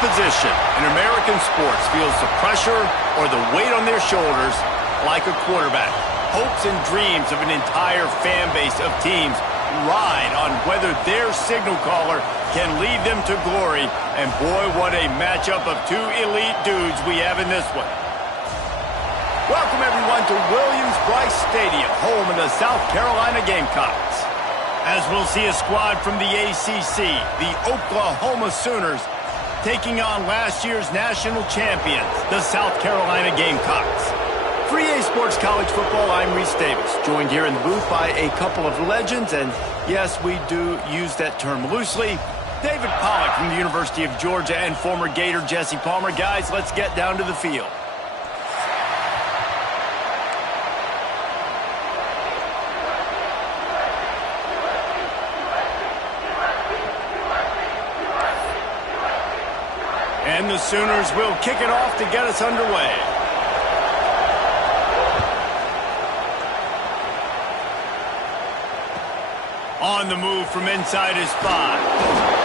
position in American sports feels the pressure or the weight on their shoulders like a quarterback. Hopes and dreams of an entire fan base of teams ride on whether their signal caller can lead them to glory. And boy, what a matchup of two elite dudes we have in this one. Welcome everyone to Williams-Brice Stadium, home of the South Carolina Gamecocks. As we'll see a squad from the ACC, the Oklahoma Sooners, taking on last year's national champions, the South Carolina Gamecocks. For EA Sports College Football, I'm Reese Davis, joined here in the booth by a couple of legends, and yes, we do use that term loosely. David Pollack from the University of Georgia and former Gator Jesse Palmer. Guys, let's get down to the field. And the Sooners will kick it off to get us underway. On the move from inside his 5.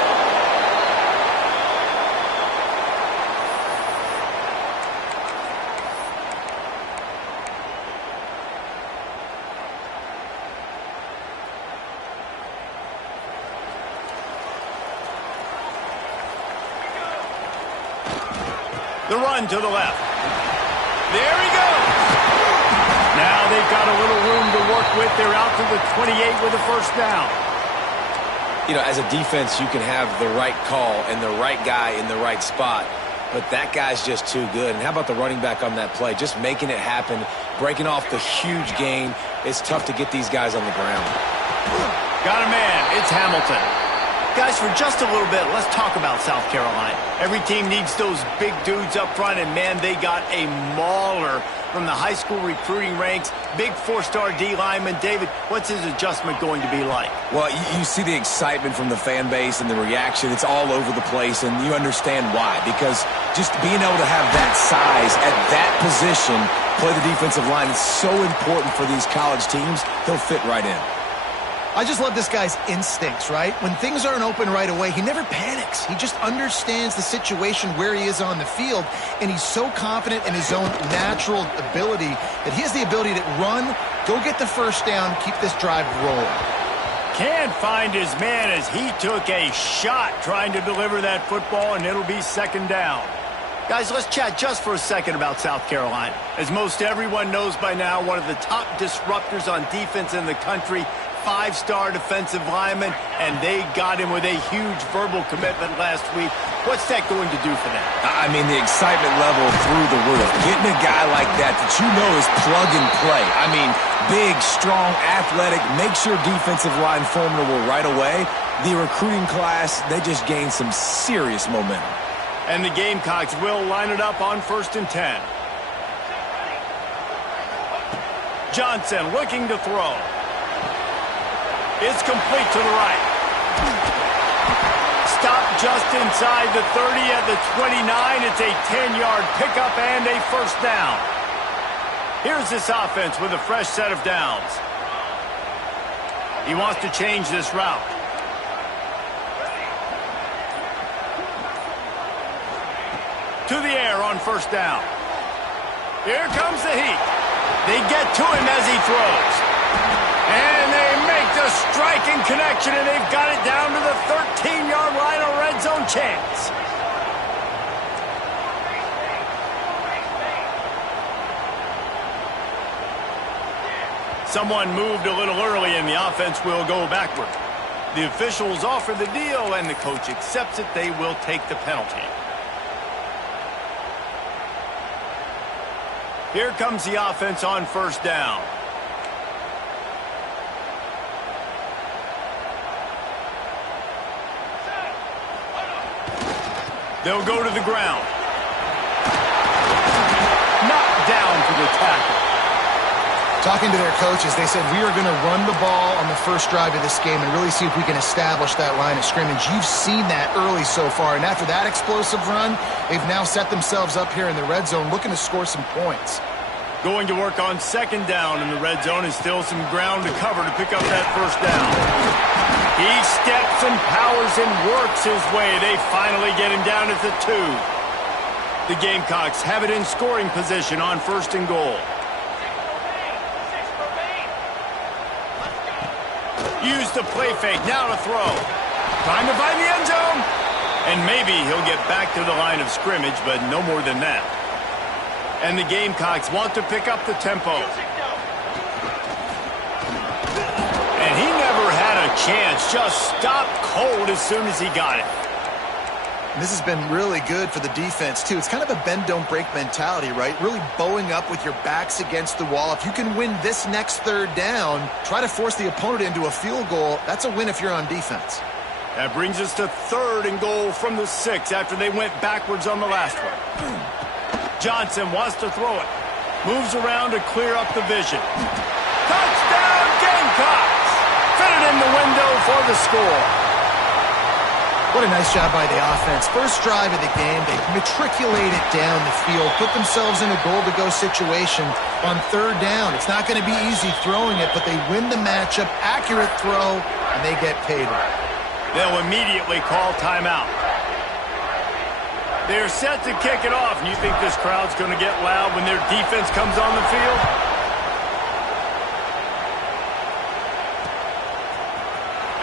The run to the left. There he goes. Now they've got a little room to work with. They're out to the 28 with a first down. You know, as a defense, you can have the right call and the right guy in the right spot, but that guy's just too good. And how about the running back on that play? Just making it happen, breaking off the huge gain. It's tough to get these guys on the ground. Got a man. It's Hamilton. Guys, for just a little bit, let's talk about South Carolina. Every team needs those big dudes up front, and man, they got a mauler from the high school recruiting ranks. Big 4-star D lineman. David, what's his adjustment going to be like? Well, you see the excitement from the fan base and the reaction. It's all over the place, and you understand why. Because just being able to have that size at that position, play the defensive line, is so important for these college teams. They'll fit right in. I just love this guy's instincts, right? When things aren't open right away, he never panics. He just understands the situation where he is on the field, and he's so confident in his own natural ability that he has the ability to run, go get the first down, keep this drive rolling. Can't find his man as he took a shot trying to deliver that football, and it'll be second down. Guys, let's chat just for a second about South Carolina. As most everyone knows by now, one of the top disruptors on defense in the country, 5-star defensive lineman, and they got him with a huge verbal commitment last week. What's that going to do for them? I mean, the excitement level through the roof. Getting a guy like that you know is plug and play. I mean, big, strong, athletic, makes your defensive line formidable right away. The recruiting class, they just gained some serious momentum. And the Gamecocks will line it up on 1st and 10. Johnson looking to throw. It's complete to the right. Stop just inside the 30 at the 29. It's a 10-yard pickup and a first down. Here's this offense with a fresh set of downs. He wants to change this route. To the air on first down. Here comes the heat. They get to him as he throws. And they make the striking connection, and they've got it down to the 13-yard line, a red zone chance. Someone moved a little early, and the offense will go backward. The officials offer the deal, and the coach accepts it. They will take the penalty. Here comes the offense on first down. They'll go to the ground. Knocked down for the tackle. Talking to their coaches, they said, we are going to run the ball on the first drive of this game and really see if we can establish that line of scrimmage. You've seen that early so far, and after that explosive run, they've now set themselves up here in the red zone looking to score some points. Going to work on second down in the red zone, and still some ground to cover to pick up that first down. He steps and powers and works his way. They finally get him down at the 2. The Gamecocks have it in scoring position on 1st and goal. Use the play fake. Now to throw. Trying to find the end zone. And maybe he'll get back to the line of scrimmage, but no more than that. And the Gamecocks want to pick up the tempo. And he never had a chance. Just stopped cold as soon as he got it. This has been really good for the defense, too. It's kind of a bend-don't-break mentality, right? Really bowing up with your backs against the wall. If you can win this next 3rd down, try to force the opponent into a field goal. That's a win if you're on defense. That brings us to 3rd and goal from the 6 after they went backwards on the last one. Johnson wants to throw it. Moves around to clear up the vision. Touchdown, Gamecocks! Fit it in the window for the score. What a nice job by the offense. First drive of the game, they matriculate it down the field, put themselves in a goal-to-go situation on 3rd down. It's not going to be easy throwing it, but they win the matchup, accurate throw, and they get paid. They'll immediately call timeout. They're set to kick it off, and you think this crowd's going to get loud when their defense comes on the field?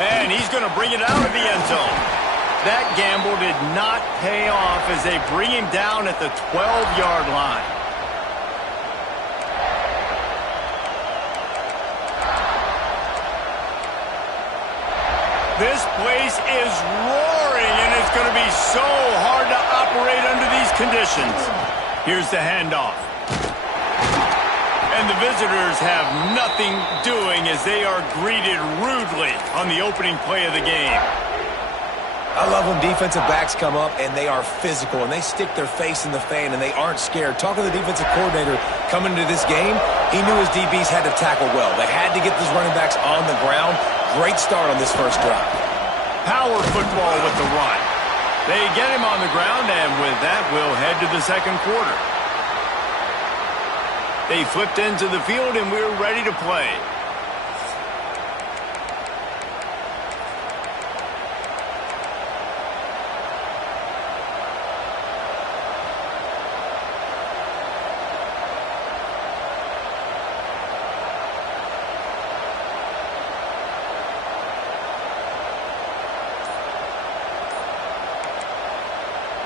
And he's going to bring it out of the end zone. That gamble did not pay off as they bring him down at the 12-yard line. This place is roaring, and it's going to be so hard to operate under these conditions. Here's the handoff. And the visitors have nothing doing as they are greeted rudely on the opening play of the game. I love when defensive backs come up and they are physical and they stick their face in the fan and they aren't scared. Talking to the defensive coordinator coming into this game, he knew his DBs had to tackle well. They had to get those running backs on the ground. Great start on this first drive. Power football with the run. They get him on the ground, and with that, we'll head to the 2nd quarter. They flipped into the field, and we're ready to play.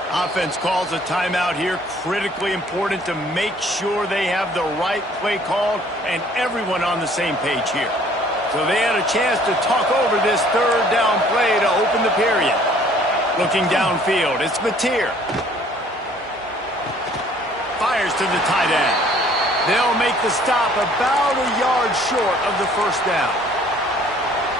Offense calls a timeout here. Critically important to make sure they have the right play called and everyone on the same page here. So they had a chance to talk over this 3rd down play to open the period. Looking downfield, it's Mateer. Fires to the tight end. They'll make the stop about a yard short of the 1st down.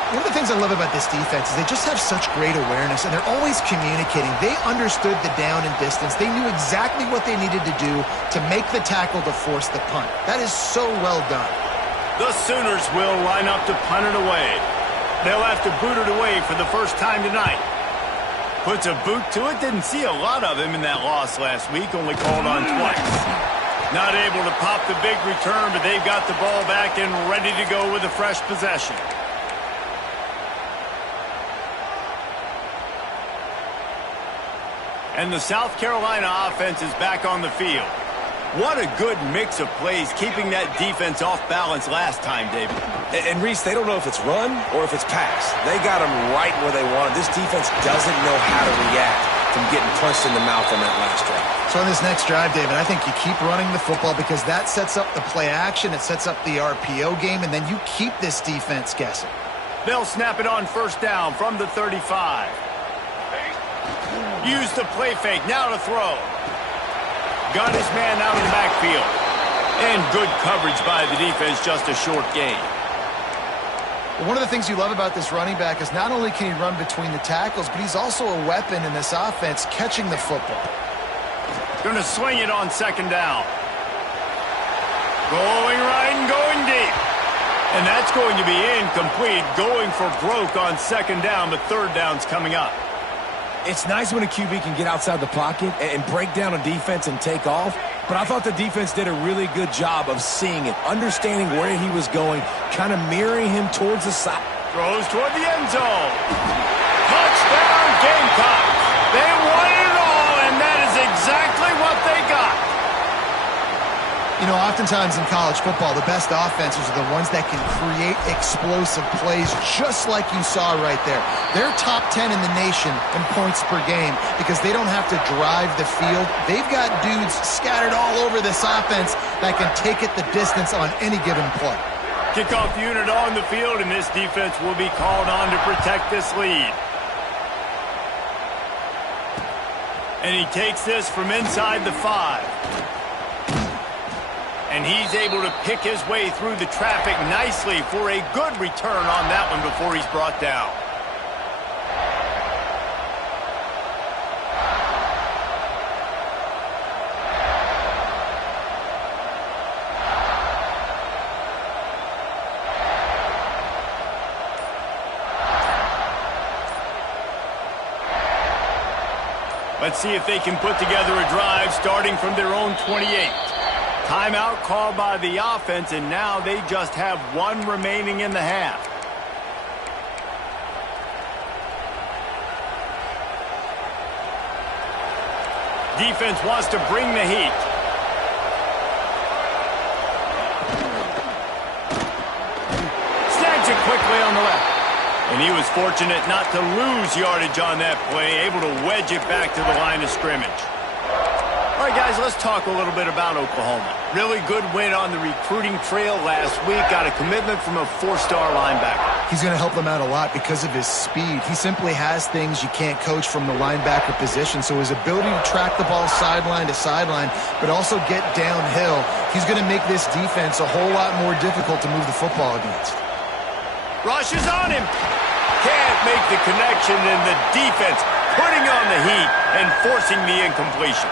One of the things I love about this defense is they just have such great awareness, and they're always communicating. They understood the down and distance. They knew exactly what they needed to do to make the tackle to force the punt. That is so well done. The Sooners will line up to punt it away. They'll have to boot it away for the first time tonight. Puts a boot to it. Didn't see a lot of him in that loss last week, only called on twice. Not able to pop the big return, but they've got the ball back and ready to go with a fresh possession. And the South Carolina offense is back on the field. What a good mix of plays, keeping that defense off balance last time, David. And Reese, they don't know if it's run or if it's pass. They got them right where they want. This defense doesn't know how to react from getting punched in the mouth on that last drive. So on this next drive, David, I think you keep running the football because that sets up the play action, it sets up the RPO game, and then you keep this defense guessing. They'll snap it on 1st down from the 35. Use the play fake, now to throw. Got his man out of the backfield. And good coverage by the defense, just a short gain. One of the things you love about this running back is not only can he run between the tackles, but he's also a weapon in this offense catching the football. Going to swing it on 2nd down. Going right and going deep. And that's going to be incomplete, going for broke on 2nd down, but 3rd down's coming up. It's nice when a QB can get outside the pocket and break down a defense and take off, but I thought the defense did a really good job of seeing it, understanding where he was going, kind of mirroring him towards the side. Throws toward the end zone. Touchdown, Gamecocks. They won it all, and that is exactly what they got. You know, oftentimes in college football, the best offenses are the ones that can create explosive plays just like you saw right there. They're top 10 in the nation in points per game because they don't have to drive the field. They've got dudes scattered all over this offense that can take it the distance on any given play. Kickoff unit on the field, and this defense will be called on to protect this lead. And he takes this from inside the 5. And he's able to pick his way through the traffic nicely for a good return on that one before he's brought down. Let's see if they can put together a drive starting from their own 28. Timeout called by the offense, and now they just have one remaining in the half. Defense wants to bring the heat. Snags it quickly on the left. And he was fortunate not to lose yardage on that play, able to wedge it back to the line of scrimmage. All right, guys, let's talk a little bit about Oklahoma. Really good win on the recruiting trail last week. Got a commitment from a 4-star linebacker. He's going to help them out a lot because of his speed. He simply has things you can't coach from the linebacker position. So his ability to track the ball sideline to sideline, but also get downhill, he's going to make this defense a whole lot more difficult to move the football against. Rush is on him. Can't make the connection, and the defense putting on the heat and forcing the incompletion.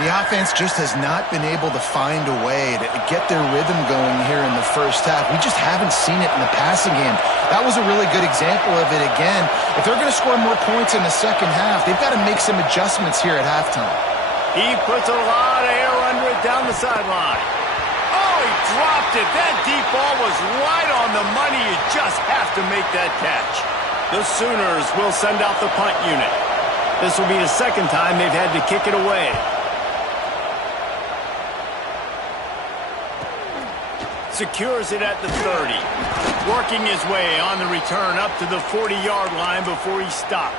The offense just has not been able to find a way to get their rhythm going here in the first half. We just haven't seen it in the passing game. That was a really good example of it again. If they're going to score more points in the second half, they've got to make some adjustments here at halftime. He puts a lot of air under it down the sideline. Oh, he dropped it. That deep ball was right on the money. You just have to make that catch. The Sooners will send out the punt unit. This will be the second time they've had to kick it away. Secures it at the 30. Working his way on the return up to the 40-yard line before he stopped.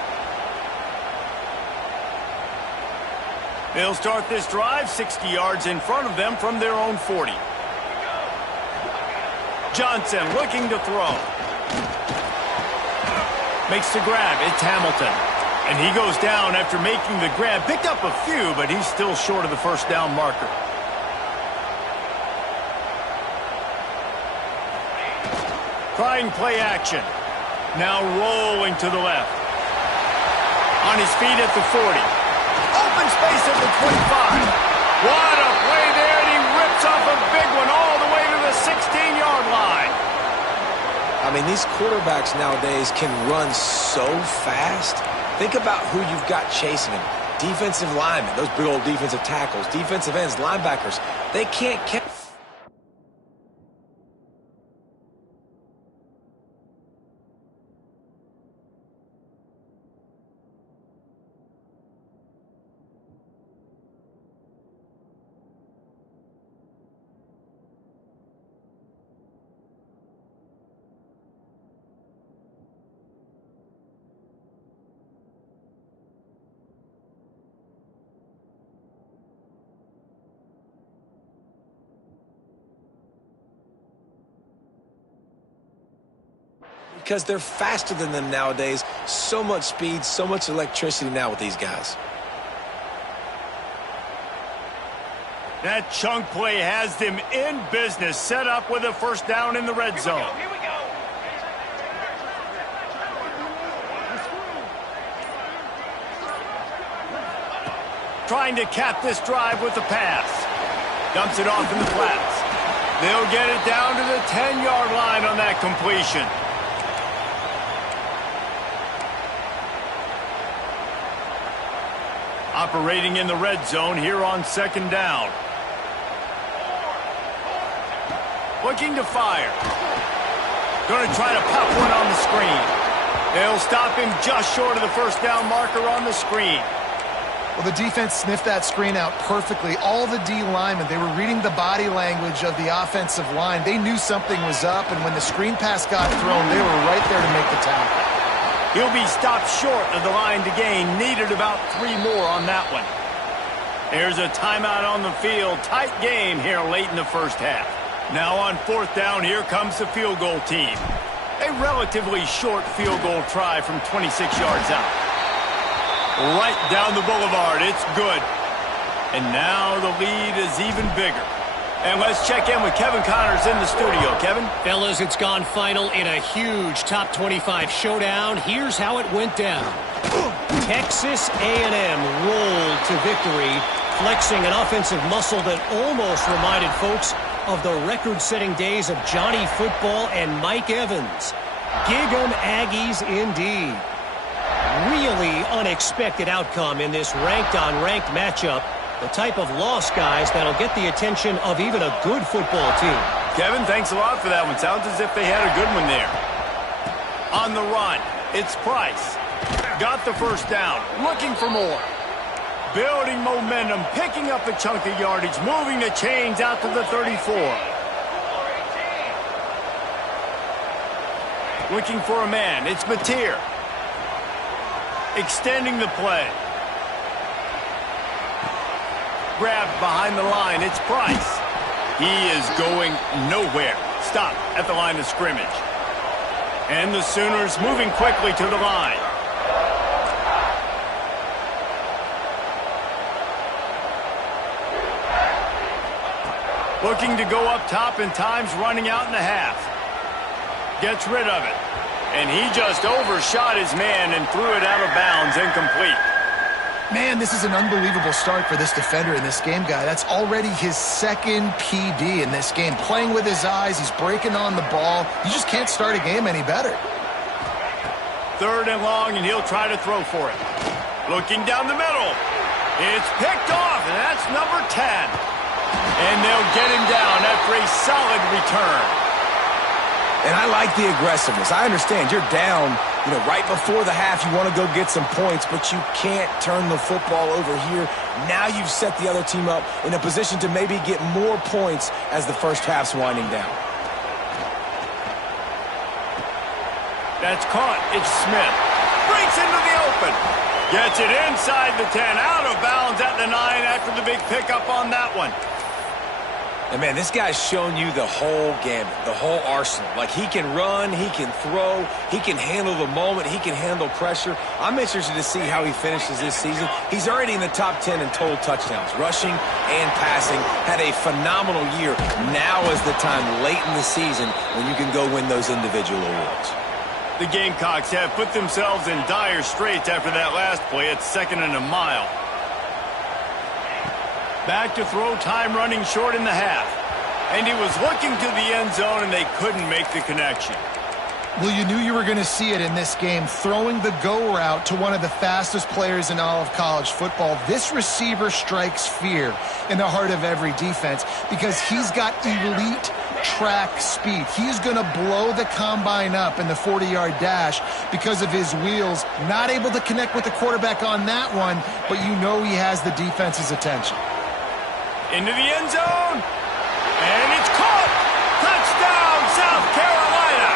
They'll start this drive 60 yards in front of them from their own 40. Johnson looking to throw. Makes the grab. It's Hamilton. And he goes down after making the grab. Picked up a few, but he's still short of the first down marker. Trying play action. Now rolling to the left. On his feet at the 40. Open space at the 25. What a play there, and he rips off a big one all the way to the 16-yard line. I mean, these quarterbacks nowadays can run so fast. Think about who you've got chasing him. Defensive linemen, those big old defensive tackles, defensive ends, linebackers. They can't catch. Because they're faster than them nowadays. So much speed, so much electricity now with these guys. That chunk play has them in business, set up with a first down in the red zone. Here we go. Trying to cap this drive with the pass. Dumps it off in the flats. They'll get it down to the 10-yard line on that completion. Operating in the red zone here on second down. Looking to fire. Going to try to pop one on the screen. They'll stop him just short of the first down marker on the screen. Well, the defense sniffed that screen out perfectly. All the D linemen, they were reading the body language of the offensive line. They knew something was up, and when the screen pass got thrown, they were right there to make the tackle. He'll be stopped short of the line to gain. Needed about 3 more on that one. There's a timeout on the field. Tight game here late in the first half. Now on 4th down, here comes the field goal team. A relatively short field goal try from 26 yards out. Right down the boulevard. It's good. And now the lead is even bigger. And let's check in with Kevin Connors in the studio. Kevin? Fellas, it's gone final in a huge top 25 showdown. Here's how it went down. Texas A&M rolled to victory, flexing an offensive muscle that almost reminded folks of the record-setting days of Johnny Football and Mike Evans. Gig 'em Aggies indeed. Really unexpected outcome in this ranked-on-ranked matchup. The type of loss, guys, that'll get the attention of even a good football team. Kevin, thanks a lot for that one. Sounds as if they had a good one there. On the run, it's Price. Got the first down, looking for more. Building momentum, picking up a chunk of yardage, moving the chains out to the 34. Looking for a man, it's Mateer. Extending the play. Grabbed behind the line, it's Price. He is going nowhere. Stop at the line of scrimmage. And the Sooners moving quickly to the line. Looking to go up top, and time's running out in the half. Gets rid of it. And he just overshot his man and threw it out of bounds, incomplete. Man, this is an unbelievable start for this defender in this game, guy. That's already his second PD in this game. Playing with his eyes, he's breaking on the ball. You just can't start a game any better. 3rd and long, and he'll try to throw for it. Looking down the middle. It's picked off, and that's number 10. And they'll get him down after a solid return. And I like the aggressiveness. I understand you're down, right before the half. You want to go get some points, but you can't turn the football over here. Now you've set the other team up in a position to maybe get more points as the first half's winding down. That's caught. It's Smith. Breaks into the open. Gets it inside the 10. Out of bounds at the 9 after the big pickup on that one. And, man, this guy's shown you the whole gambit, the whole arsenal. Like, he can run, he can throw, he can handle the moment, he can handle pressure. I'm interested to see how he finishes this season. He's already in the top 10 in total touchdowns, rushing and passing. Had a phenomenal year. Now is the time late in the season when you can go win those individual awards. The Gamecocks have put themselves in dire straits after that last play. It's 2nd and a mile. Back to throw, time running short in the half. And he was looking to the end zone, and they couldn't make the connection. Well, you knew you were going to see it in this game. Throwing the go route to one of the fastest players in all of college football. This receiver strikes fear in the heart of every defense because he's got elite track speed. He's going to blow the combine up in the 40-yard dash because of his wheels. Not able to connect with the quarterback on that one, but you know he has the defense's attention. Into the end zone. And it's caught. Touchdown, South Carolina.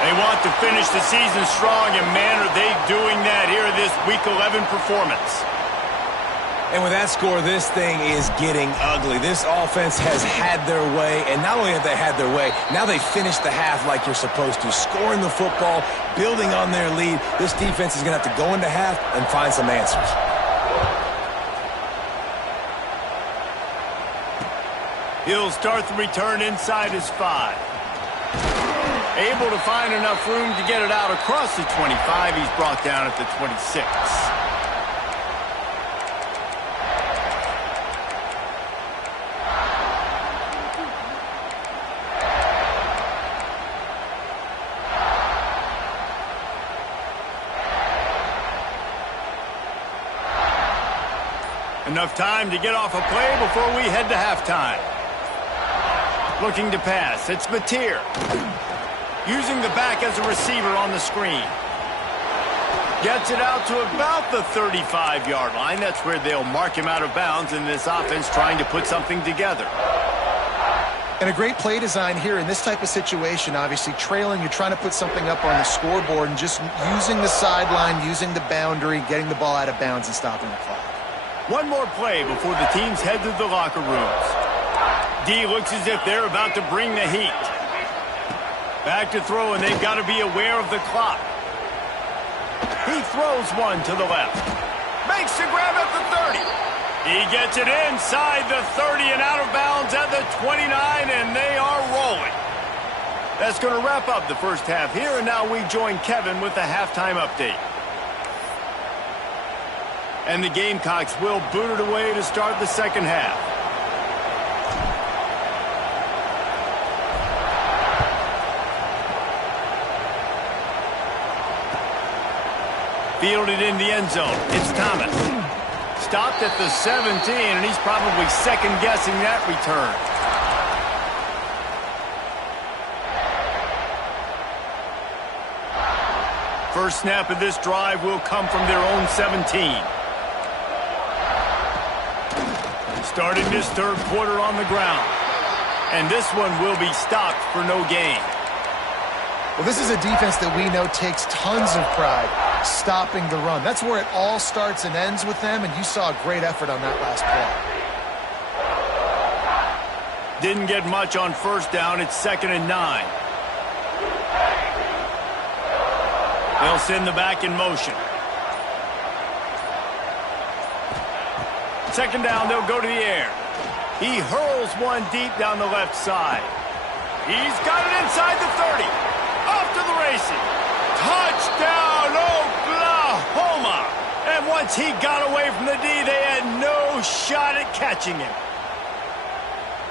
They want to finish the season strong, and man, are they doing that here in this Week 11 performance. And with that score, this thing is getting ugly. This offense has had their way, and not only have they had their way, now they finished the half like you're supposed to, scoring the football, building on their lead. This defense is going to have to go into half and find some answers. He'll start the return inside his 5. Able to find enough room to get it out across the 25. He's brought down at the 26. Enough time to get off a play before we head to halftime. Looking to pass. It's Mateer. using the back as a receiver on the screen. Gets it out to about the 35-yard line. That's where they'll mark him out of bounds in this offense trying to put something together. And a great play design here in this type of situation. Obviously, trailing, you're trying to put something up on the scoreboard and just using the sideline, using the boundary, getting the ball out of bounds and stopping the clock. One more play before the teams head to the locker rooms. D looks as if they're about to bring the heat. Back to throw, and they've got to be aware of the clock. He throws one to the left. Makes the grab at the 30. He gets it inside the 30 and out of bounds at the 29, and they are rolling. That's going to wrap up the first half here, and now we join Kevin with the halftime update. And the Gamecocks will boot it away to start the second half. Fielded in the end zone. It's Thomas. Stopped at the 17, and he's probably second-guessing that return. First snap of this drive will come from their own 17. Starting this third quarter on the ground. And this one will be stopped for no gain. Well, this is a defense that we know takes tons of pride stopping the run. That's where it all starts and ends with them, and you saw a great effort on that last play. Didn't get much on first down. It's 2nd and 9. They'll send the back in motion. Second down, they'll go to the air. He hurls one deep down the left side. He's got it inside the 30. Off to the races. Touchdown, Oklahoma! And once he got away from the D, they had no shot at catching him.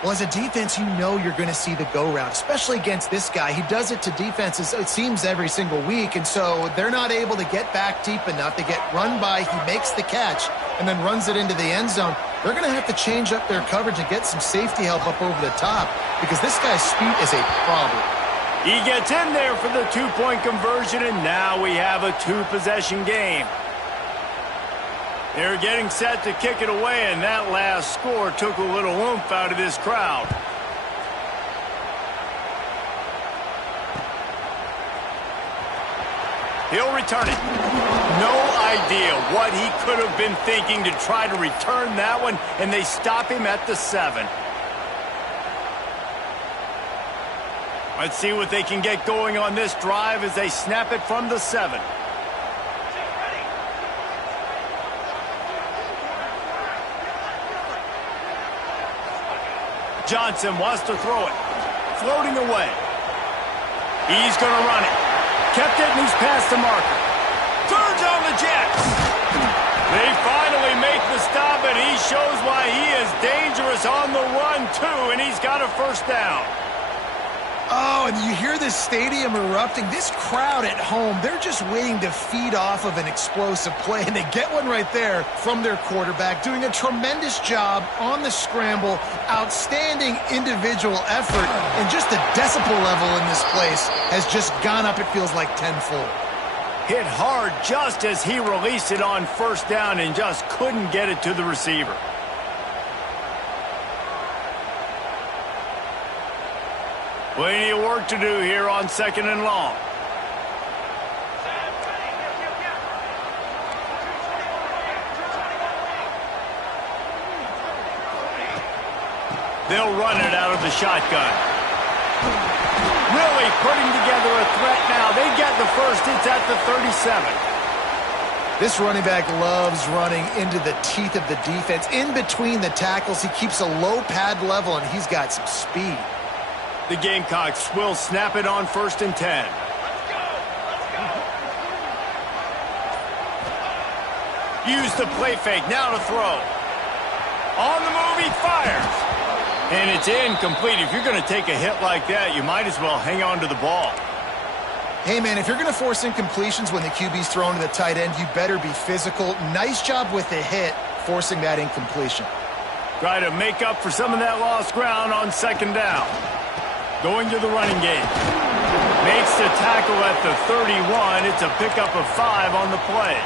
Well, as a defense, you know you're going to see the go route, especially against this guy. He does it to defenses, it seems, every single week, and so they're not able to get back deep enough. They get run by, he makes the catch, and then runs it into the end zone. They're going to have to change up their coverage and get some safety help up over the top because this guy's speed is a problem. He gets in there for the two-point conversion, and now we have a two-possession game. They're getting set to kick it away, and that last score took a little oomph out of this crowd. He'll return it. No idea what he could have been thinking to try to return that one, and they stop him at the 7. Let's see what they can get going on this drive as they snap it from the 7. Johnson wants to throw it. Floating away. He's going to run it. Kept it, and he's past the marker. Turns on the Jets. They finally make the stop, and he shows why he is dangerous on the run, too, and he's got a first down. Oh, and you hear this stadium erupting. This crowd at home, they're just waiting to feed off of an explosive play, and they get one right there from their quarterback, doing a tremendous job on the scramble, outstanding individual effort, and just the decibel level in this place has just gone up, it feels like, tenfold. Hit hard just as he released it on first down and just couldn't get it to the receiver. Plenty of work to do here on 2nd and long. They'll run it out of the shotgun. Really putting together a threat now. They get the first. It's at the 37. This running back loves running into the teeth of the defense. In between the tackles, he keeps a low pad level, and he's got some speed. The Gamecocks will snap it on 1st and 10. Use the play fake, now to throw. On the move, he fires. And it's incomplete. If you're going to take a hit like that, you might as well hang on to the ball. Hey, man, if you're going to force incompletions when the QB's thrown to the tight end, you better be physical. Nice job with the hit, forcing that incompletion. Try to make up for some of that lost ground on 2nd down. Going to the running game. Makes the tackle at the 31. It's a pickup of 5 on the play.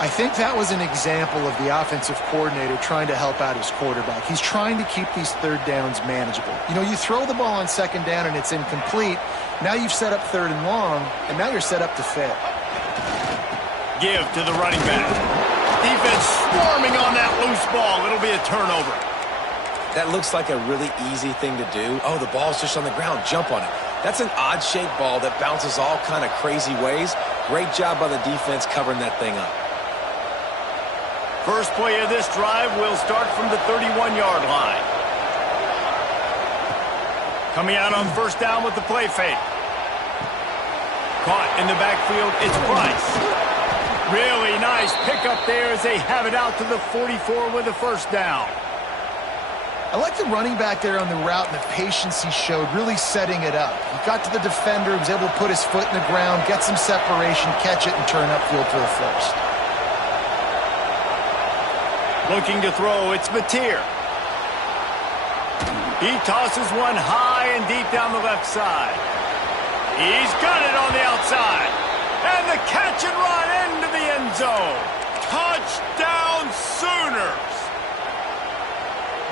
I think that was an example of the offensive coordinator trying to help out his quarterback. He's trying to keep these third downs manageable. You know, you throw the ball on second down and it's incomplete. Now you've set up third and long, and now you're set up to fail. Give to the running back. Defense swarming on that loose ball. It'll be a turnover. That looks like a really easy thing to do. Oh, the ball's just on the ground. Jump on it. That's an odd-shaped ball that bounces all kind of crazy ways. Great job by the defense covering that thing up. First play of this drive will start from the 31-yard line. Coming out on first down with the play fake. Caught in the backfield, it's Price. Really nice pickup there as they have it out to the 44 with a first down. I like the running back there on the route and the patience he showed, really setting it up. He got to the defender, was able to put his foot in the ground, get some separation, catch it, and turn upfield for the first. Looking to throw, it's Mateer. He tosses one high and deep down the left side. He's got it on the outside. And the catch and run into the end zone. Touchdown Sooners!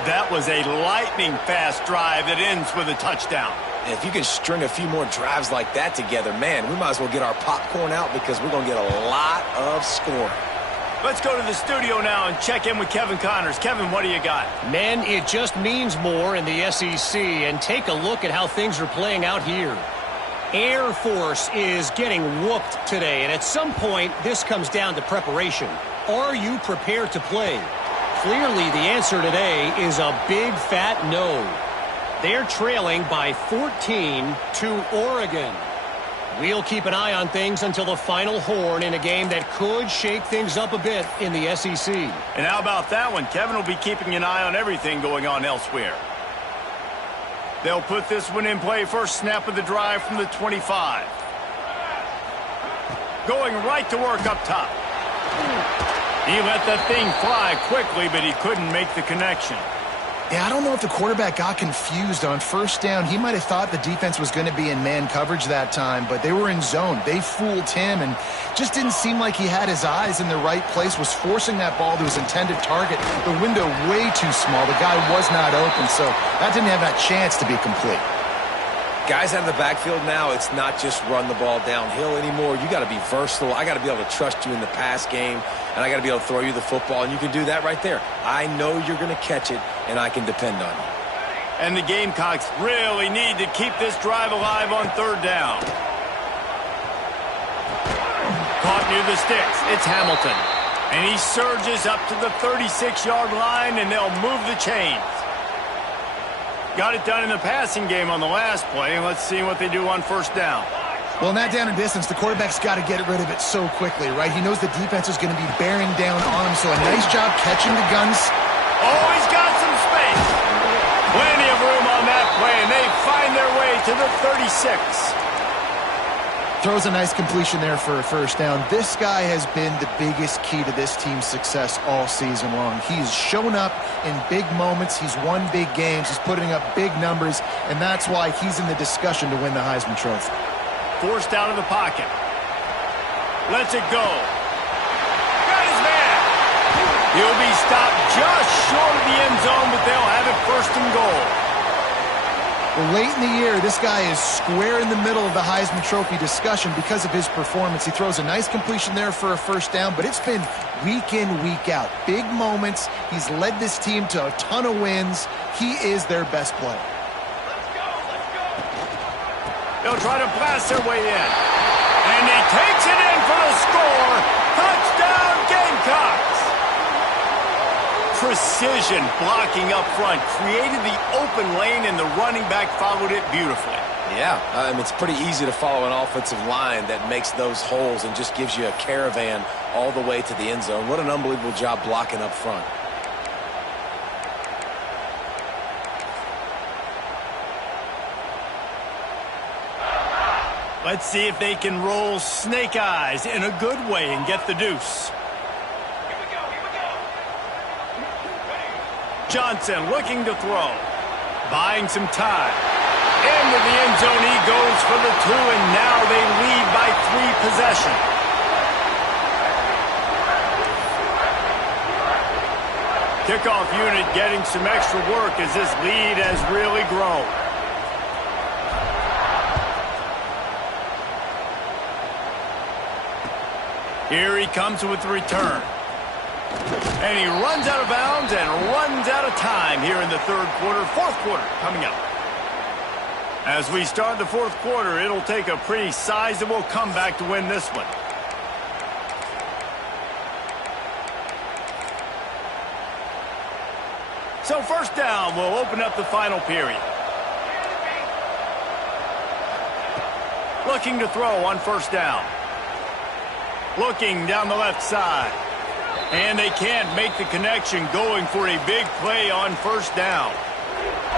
That was a lightning-fast drive that ends with a touchdown. If you can string a few more drives like that together, man, we might as well get our popcorn out because we're going to get a lot of scoring. Let's go to the studio now and check in with Kevin Connors. Kevin, what do you got? Men, it just means more in the SEC, and take a look at how things are playing out here. Air Force is getting whooped today, and at some point, this comes down to preparation. Are you prepared to play? Clearly, the answer today is a big fat no. They're trailing by 14 to Oregon. We'll keep an eye on things until the final horn in a game that could shake things up a bit in the SEC. And how about that one? Kevin will be keeping an eye on everything going on elsewhere. They'll put this one in play. First snap of the drive from the 25. Going right to work up top. He let that thing fly quickly, but he couldn't make the connection. Yeah, I don't know if the quarterback got confused on first down. He might have thought the defense was going to be in man coverage that time, but they were in zone. They fooled him and just didn't seem like he had his eyes in the right place, was forcing that ball to his intended target. The window way too small. The guy was not open, so that didn't have that chance to be complete. Guys out of the backfield now, it's not just run the ball downhill anymore. You got to be versatile. I got to be able to trust you in the pass game, and I got to be able to throw you the football, and you can do that right there. I know you're going to catch it, and I can depend on you. And the Gamecocks really need to keep this drive alive on third down. Caught near the sticks. It's Hamilton. And he surges up to the 36-yard line, and they'll move the chains. Got it done in the passing game on the last play, and let's see what they do on first down. Well, in that down and distance, the quarterback's got to get rid of it so quickly, right? He knows the defense is going to be bearing down on him, so a nice job catching the guns. Oh, he's got some space. Plenty of room on that play, and they find their way to the 36. Throws a nice completion there for a first down. This guy has been the biggest key to this team's success all season long. He's shown up in big moments. He's won big games. He's putting up big numbers, and that's why he's in the discussion to win the Heisman Trophy. Forced out of the pocket. Lets it go. Got his man. He'll be stopped just short of the end zone, but they'll have it first and goal. Well, late in the year, this guy is square in the middle of the Heisman Trophy discussion because of his performance. He throws a nice completion there for a first down, but it's been week in, week out. Big moments. He's led this team to a ton of wins. He is their best player. They'll try to blast their way in. And he takes it in for the score. Touchdown, Gamecocks. Precision blocking up front created the open lane, and the running back followed it beautifully. Yeah, it's pretty easy to follow an offensive line that makes those holes and just gives you a caravan all the way to the end zone. What an unbelievable job blocking up front. Let's see if they can roll snake eyes in a good way and get the deuce. Johnson looking to throw. Buying some time. Into the end zone he goes for the 2, and now they lead by 3 possessions. Kickoff unit getting some extra work as this lead has really grown. Here he comes with the return. And he runs out of bounds and runs out of time here in the third quarter. Fourth quarter coming up. As we start the fourth quarter, it'll take a pretty sizable comeback to win this one. So first down will open up the final period. Looking to throw on first down. Looking down the left side. And they can't make the connection, going for a big play on first down.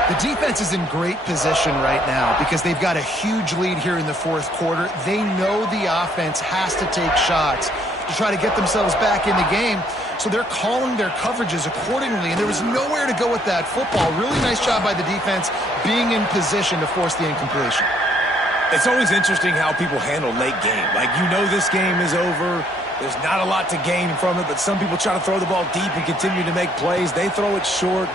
The defense is in great position right now because they've got a huge lead here in the fourth quarter. They know the offense has to take shots to try to get themselves back in the game. So they're calling their coverages accordingly, and there was nowhere to go with that football. Really nice job by the defense being in position to force the incompletion. It's always interesting how people handle late game. Like, you know this game is over. There's not a lot to gain from it, but some people try to throw the ball deep and continue to make plays. They throw it short.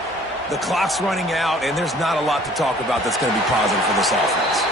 The clock's running out, and there's not a lot to talk about that's going to be positive for this offense.